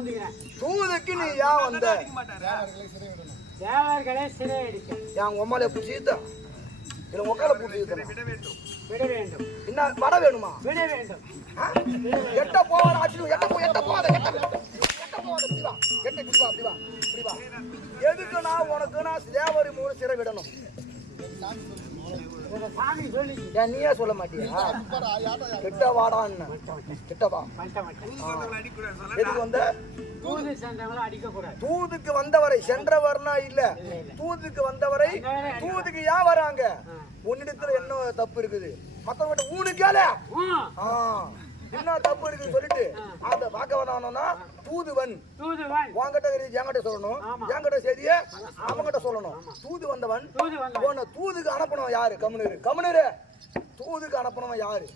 வந்துக்கிறேன். தூதுக்கு நீ ஏன் வந்த? தேவர்களை சிறையடிக்க. என் உம்மாலே புடிச்சிட்டா இல்ல உக்கால புடிச்சிட்டா? விட வேண்டும். என்ன வர வேணுமா? விட வேண்டும். எட்ட போவாத ஆச்சு. எட்ட போவாத இப்படி வா. இப்படி வா. எதுக்கு நான் உனக்கு நான் தேவரி மூணு சிறை விடணும்? சாமி சொல்லி ஏன் நீயே சொல்ல மாட்டியா? கிட்ட வாடான்னு. கிட்ட வா. எதுக்கு வந்த? தூது சென்றவங்களை அடிக்க கூடாது. தூதுக்கு வந்தவரை சென்றவர்னா இல்ல, தூதுக்கு வந்தவரை. தூதுக்கு ஏன் வராங்க? உன்னிடத்துல என்ன தப்பு இருக்குது? மத்தவங்க ஊனு கேளு. என்ன தப்பு இருக்குன்னு சொல்லிட்டு அந்த பார்க்க வந்தானோன்னா தூதுவன் உன்கிட்ட என்கிட்ட சொல்லணும், என்கிட்ட செய்திய அவங்கிட்ட சொல்லணும். தூது வந்தவன் உன்னை தூதுக்கு அனுப்பணும் யாரு? கம்முனரு தூதுக்கு அனுப்பணும் யாரு?